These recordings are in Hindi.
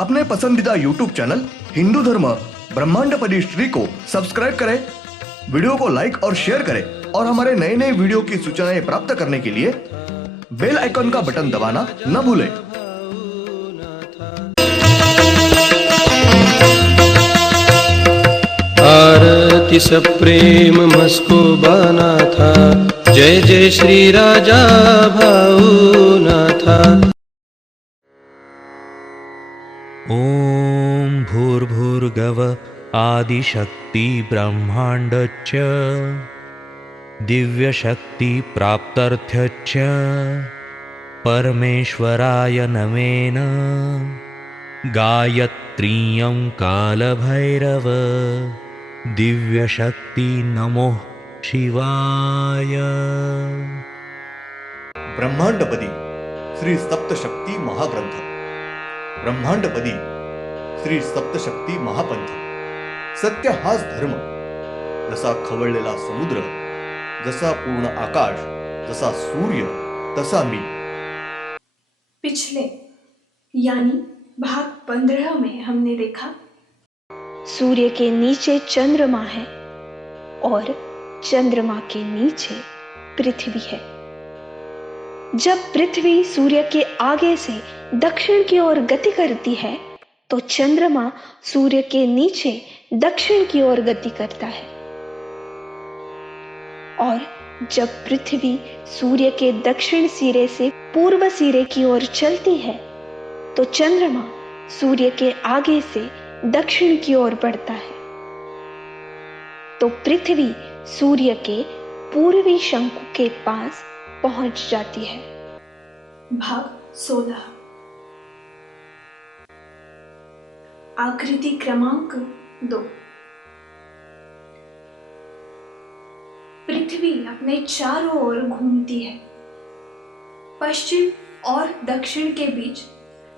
अपने पसंदीदा YouTube चैनल हिंदू धर्म ब्रह्मांडपदी श्री को सब्सक्राइब करें, वीडियो को लाइक और शेयर करें और हमारे नए नए वीडियो की सूचनाएं प्राप्त करने के लिए बेल आइकन का बटन दबाना न भूलें। आरती सब प्रेम मस्को बना था, जय जय श्री राजा भाऊनाथा। ओम भूर्भुर्गव आदिशक्ति ब्रह्मांडच्च दिव्यशक्ति प्राप्त्यर्थच्च परमेश्वराय नमेन गायत्रीयं कालभैरव दिव्यशक्ति नमो शिवाय। ब्रह्मांडपदी श्री सप्तशक्ती महाग्रंथ, ब्रह्मांडपदी श्री सप्तशक्ती महापंथ। सत्य हाच धर्म, जसा खवळलेला समुद्र, जसा पूर्ण आकाश, जसा सूर्य तसा मी। पिछले यानी भाग 15 में हमने देखा सूर्य के नीचे चंद्रमा है और चंद्रमा के नीचे पृथ्वी है। जब पृथ्वी सूर्य के आगे से दक्षिण की ओर गति करती है तो चंद्रमा सूर्य के नीचे दक्षिण की ओर गति करता है, और जब पृथ्वी सूर्य के दक्षिण सिरे से पूर्व सिरे की ओर चलती है तो चंद्रमा सूर्य के आगे से दक्षिण की ओर बढ़ता है। तो पृथ्वी सूर्य के पूर्वी शंकु के पास पहुंच जाती है। भाग 16 आकृति क्रमांक 2। पृथ्वी अपने चारों ओर घूमती है। पश्चिम और दक्षिण के बीच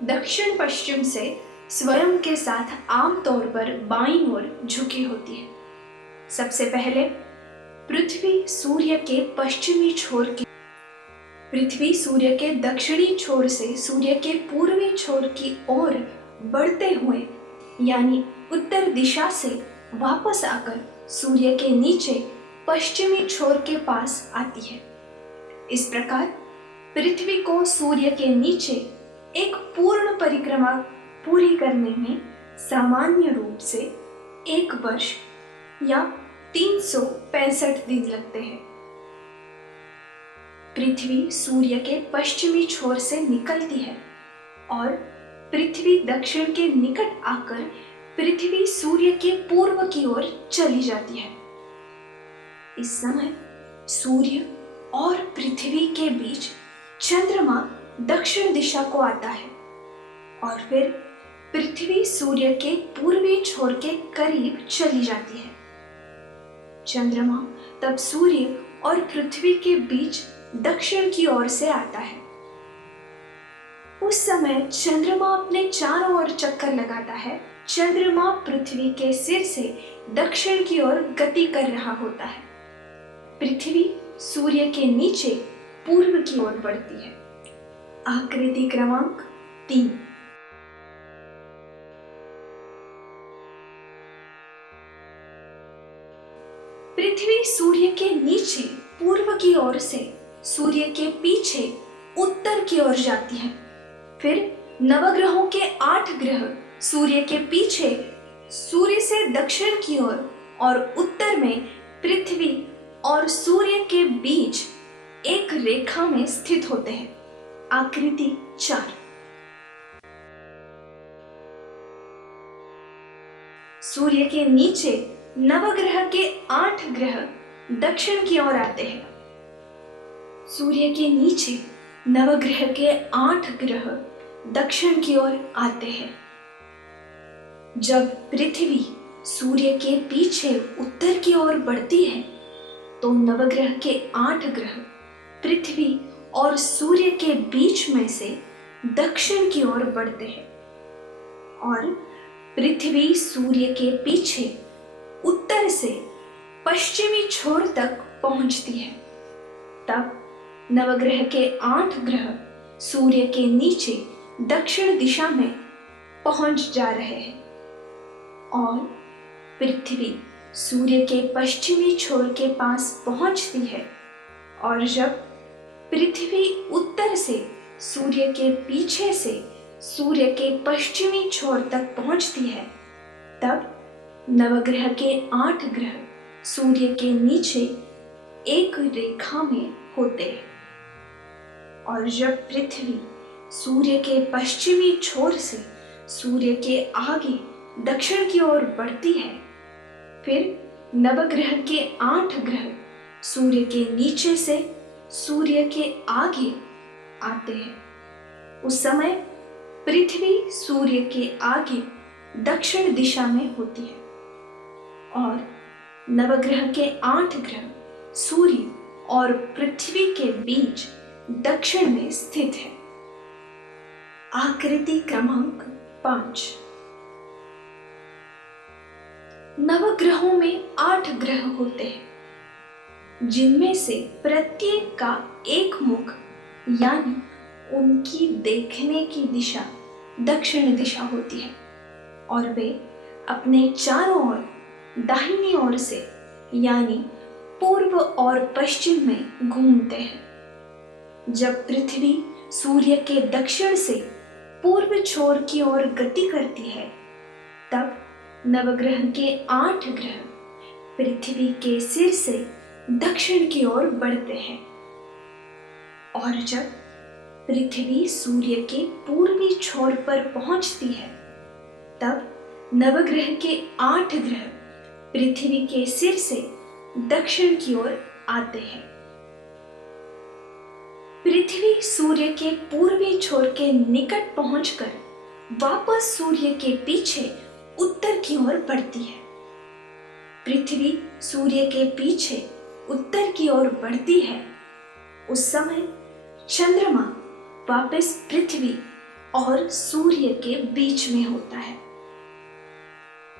दक्षिण पश्चिम से स्वयं के साथ आमतौर पर बाईं ओर झुकी होती है। सबसे पहले पृथ्वी सूर्य के पश्चिमी छोर की पृथ्वी सूर्य के दक्षिणी छोर से सूर्य के पूर्वी छोर की ओर बढ़ते हुए यानी उत्तर दिशा से वापस आकर सूर्य के नीचे पश्चिमी छोर के पास आती है। इस प्रकार पृथ्वी को सूर्य के नीचे एक पूर्ण परिक्रमा पूरी करने में सामान्य रूप से 1 वर्ष या 365 दिन लगते हैं। पृथ्वी सूर्य के पश्चिमी छोर से निकलती है और पृथ्वी दक्षिण के निकट आकर पृथ्वी सूर्य के पूर्व की ओर चली जाती है। इस समय सूर्य और पृथ्वी के बीच चंद्रमा दक्षिण दिशा को आता है और फिर पृथ्वी सूर्य के पूर्वी छोर के करीब चली जाती है। चंद्रमा तब सूर्य और पृथ्वी के बीच दक्षिण की ओर से आता है। उस समय चंद्रमा अपने चारों ओर चक्कर लगाता है। चंद्रमा पृथ्वी के सिर से दक्षिण की ओर गति कर रहा होता है। पृथ्वी सूर्य के नीचे पूर्व की ओर बढ़ती है। आकृति क्रमांक 3। पृथ्वी सूर्य के नीचे पूर्व की ओर से सूर्य के पीछे उत्तर की ओर जाती है। फिर नवग्रहों के 8 ग्रह सूर्य के पीछे सूर्य से दक्षिण की ओर और उत्तर में पृथ्वी और सूर्य के बीच एक रेखा में स्थित होते हैं। आकृति 4। सूर्य के नीचे नवग्रह के 8 ग्रह दक्षिण की ओर आते हैं। सूर्य के नीचे नवग्रह के 8 ग्रह दक्षिण की ओर आते हैं। जब पृथ्वी सूर्य के पीछे उत्तर की ओर बढ़ती है तो नवग्रह के 8 ग्रह पृथ्वी और सूर्य के बीच में से दक्षिण की ओर बढ़ते हैं और पृथ्वी सूर्य के पीछे उत्तर से पश्चिमी छोर तक पहुंचती है। तब नवग्रह के 8 ग्रह सूर्य के नीचे दक्षिण दिशा में पहुंच जा रहे हैं और पृथ्वी सूर्य के पश्चिमी छोर के पास पहुंचती है। और जब पृथ्वी उत्तर से सूर्य के पीछे से सूर्य के पश्चिमी छोर तक पहुंचती है, तब नवग्रह के 8 ग्रह सूर्य के नीचे एक रेखा में होते हैं। और जब पृथ्वी सूर्य के पश्चिमी छोर से सूर्य के आगे दक्षिण की ओर बढ़ती है, फिर नवग्रह के 8 ग्रह सूर्य के नीचे से सूर्य के आगे आते हैं। उस समय पृथ्वी सूर्य के आगे दक्षिण दिशा में होती है और नवग्रह के 8 ग्रह सूर्य और पृथ्वी के बीच दक्षिण में स्थित है। आकृति क्रमांक 5। नवग्रहों में 8 ग्रह होते हैं, जिनमें से प्रत्येक का एक मुख यानी उनकी देखने की दिशा दक्षिण दिशा होती है और वे अपने चारों ओर दाहिनी ओर से यानी पूर्व और पश्चिम में घूमते हैं। जब पृथ्वी सूर्य के दक्षिण से पूर्व छोर की ओर गति करती है, तब नवग्रह के 8 ग्रह पृथ्वी के सिर से दक्षिण की ओर बढ़ते हैं। और जब पृथ्वी सूर्य के पूर्वी छोर पर पहुंचती है, तब नवग्रह के 8 ग्रह पृथ्वी के सिर से दक्षिण की ओर आते हैं। पृथ्वी सूर्य के पूर्वी छोर के निकट पहुंचकर वापस सूर्य के पीछे उत्तर की ओर बढ़ती है। पृथ्वी सूर्य के पीछे उत्तर की ओर बढ़ती है, उस समय चंद्रमा वापस पृथ्वी और सूर्य के बीच में होता है।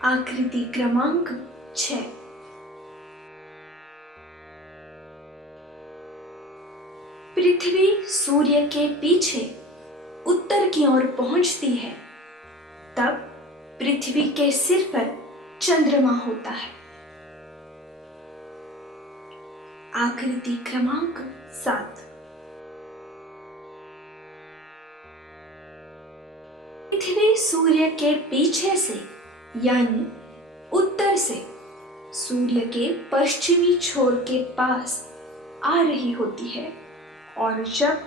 आकृति क्रमांक 6। पृथ्वी सूर्य के पीछे उत्तर की ओर पहुंचती है, तब पृथ्वी के सिर पर चंद्रमा होता है। आकृति क्रमांक 7। पृथ्वी सूर्य के पीछे से यानी उत्तर से सूर्य के पश्चिमी छोर के पास आ रही होती है और जब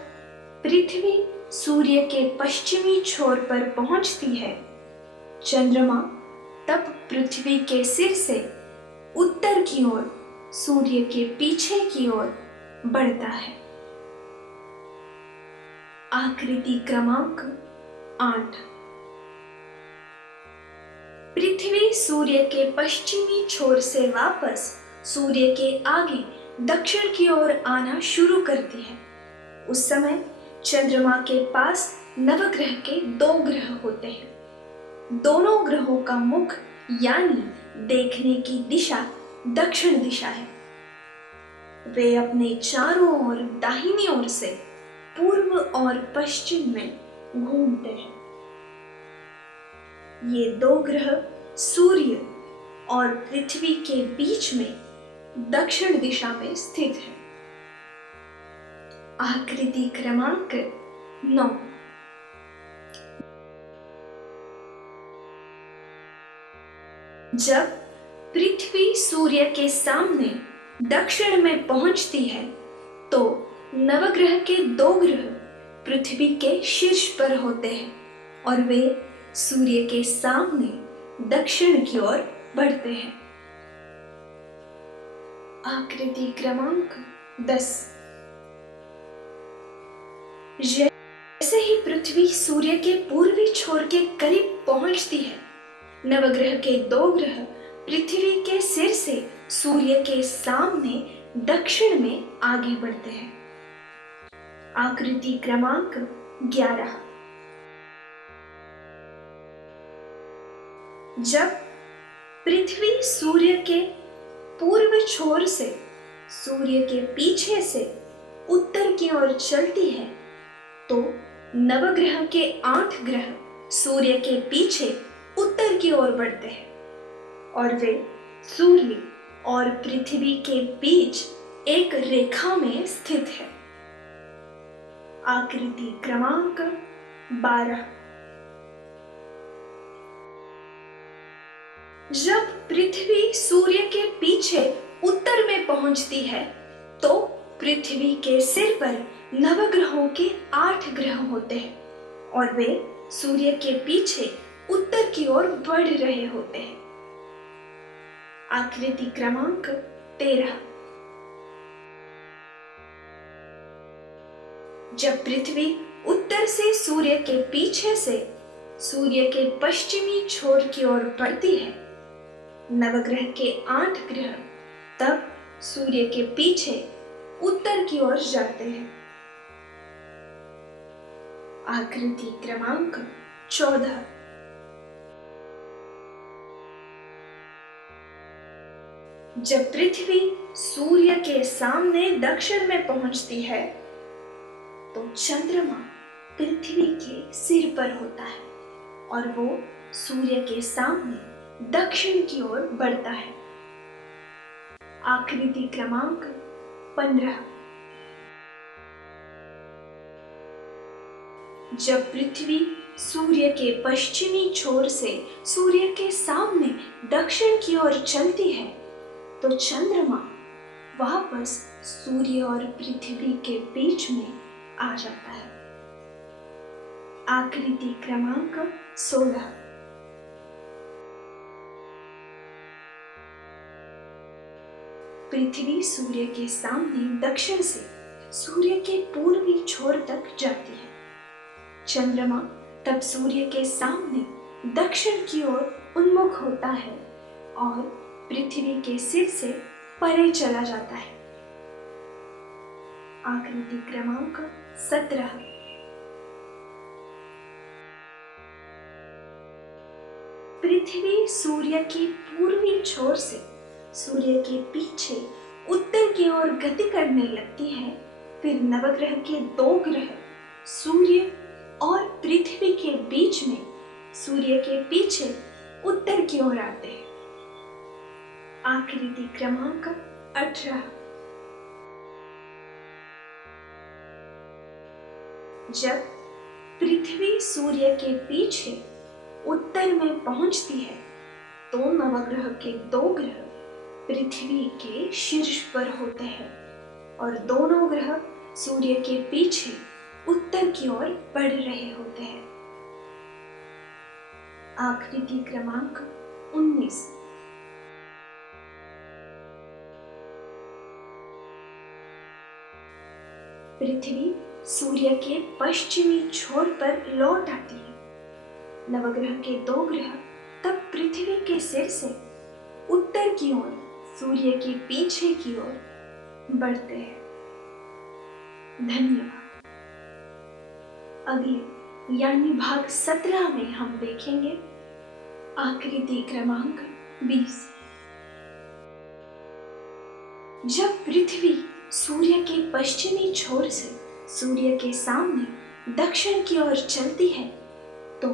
पृथ्वी सूर्य के पश्चिमी छोर पर पहुंचती है, चंद्रमा तब पृथ्वी के सिर से उत्तर की ओर सूर्य के पीछे की ओर बढ़ता है। आकृति क्रमांक 8। पृथ्वी सूर्य के पश्चिमी छोर से वापस सूर्य के आगे दक्षिण की ओर आना शुरू करती है। उस समय चंद्रमा के पास नवग्रह के 2 ग्रह होते हैं। दोनों ग्रहों का मुख यानी देखने की दिशा दक्षिण दिशा है। वे अपने चारों ओर दाहिनी ओर से पूर्व और पश्चिम में घूमते हैं। ये 2 ग्रह सूर्य और पृथ्वी के बीच में दक्षिण दिशा में स्थित है। आकृति क्रमांक 9। जब पृथ्वी सूर्य के सामने दक्षिण में पहुंचती है, तो नवग्रह के 2 ग्रह पृथ्वी के शीर्ष पर होते हैं और वे सूर्य के सामने दक्षिण की ओर बढ़ते हैं। आकृति क्रमांक 10। जैसे ही पृथ्वी सूर्य के पूर्वी छोर के करीब पहुंचती है, नवग्रह के 2 ग्रह पृथ्वी के सिर से सूर्य के सामने दक्षिण में आगे बढ़ते हैं। आकृति क्रमांक 11। जब पृथ्वी सूर्य के पूर्व छोर से सूर्य के पीछे से उत्तर की ओर चलती है, तो नवग्रह के 8 ग्रह सूर्य के पीछे उत्तर की ओर बढ़ते हैं और वे सूर्य और पृथ्वी के बीच एक रेखा में स्थित है। आकृति क्रमांक 12। जब पृथ्वी सूर्य के पीछे उत्तर में पहुंचती है तो पृथ्वी के सिर पर नवग्रहों के 8 ग्रह होते हैं और वे सूर्य के पीछे उत्तर की ओर बढ़ रहे होते हैं। आकृति क्रमांक 13। जब पृथ्वी उत्तर से सूर्य के पीछे से सूर्य के पश्चिमी छोर की ओर बढ़ती है, नवग्रह के 8 ग्रह तब सूर्य के पीछे उत्तर की ओर जाते हैं। आकृति क्रमांक 14। जब पृथ्वी सूर्य के सामने दक्षिण में पहुंचती है तो चंद्रमा पृथ्वी के सिर पर होता है और वो सूर्य के सामने दक्षिण की ओर बढ़ता है। आकृति क्रमांक 15। जब पृथ्वी सूर्य के पश्चिमी छोर से सूर्य के सामने दक्षिण की ओर चलती है तो चंद्रमा वापस सूर्य और पृथ्वी के बीच में आ जाता है। आकृति क्रमांक 16। पृथ्वी सूर्य के सामने दक्षिण से सूर्य के पूर्वी छोर तक जाती है। चंद्रमा तब सूर्य के सामने दक्षिण की ओर उन्मुख होता है और पृथ्वी के सिर से परे चला जाता है। आकृति क्रमांक 17। पृथ्वी सूर्य के पूर्वी छोर से सूर्य के पीछे उत्तर की ओर गति करने लगती है। फिर नवग्रह के 2 ग्रह सूर्य और पृथ्वी के बीच में सूर्य के पीछे उत्तर की ओर आते हैं। आकृति क्रमांक 18। जब पृथ्वी सूर्य के पीछे उत्तर में पहुंचती है तो नवग्रह के 2 ग्रह पृथ्वी के शीर्ष पर होते हैं और दोनों ग्रह सूर्य के पीछे उत्तर की ओर बढ़ रहे होते हैं। आकृति क्रमांक 19। पृथ्वी सूर्य के पश्चिमी छोर पर लौट आती है। नवग्रह के 2 ग्रह तब पृथ्वी के सिर से उत्तर की ओर सूर्य के पीछे की ओर बढ़ते हैं। धन्यवाद। अगले यानी भाग 17 में हम देखेंगे आकृति क्रमांक 20। जब पृथ्वी सूर्य के पश्चिमी छोर से सूर्य के सामने दक्षिण की ओर चलती है तो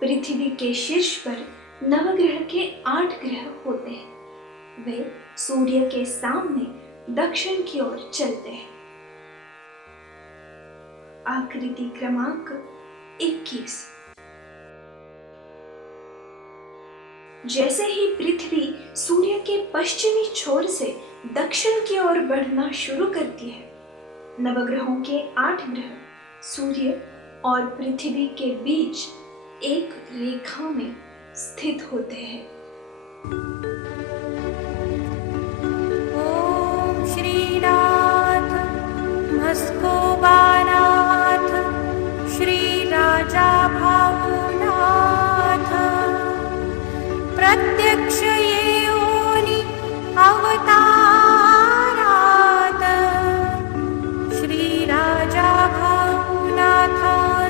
पृथ्वी के शीर्ष पर नवग्रह के 8 ग्रह होते हैं। वे सूर्य के सामने दक्षिण की ओर चलते हैं। आकृति क्रमांक 21। जैसे ही पृथ्वी सूर्य के पश्चिमी छोर से दक्षिण की ओर बढ़ना शुरू करती है, नवग्रहों के 8 ग्रह सूर्य और पृथ्वी के बीच एक रेखा में स्थित होते हैं।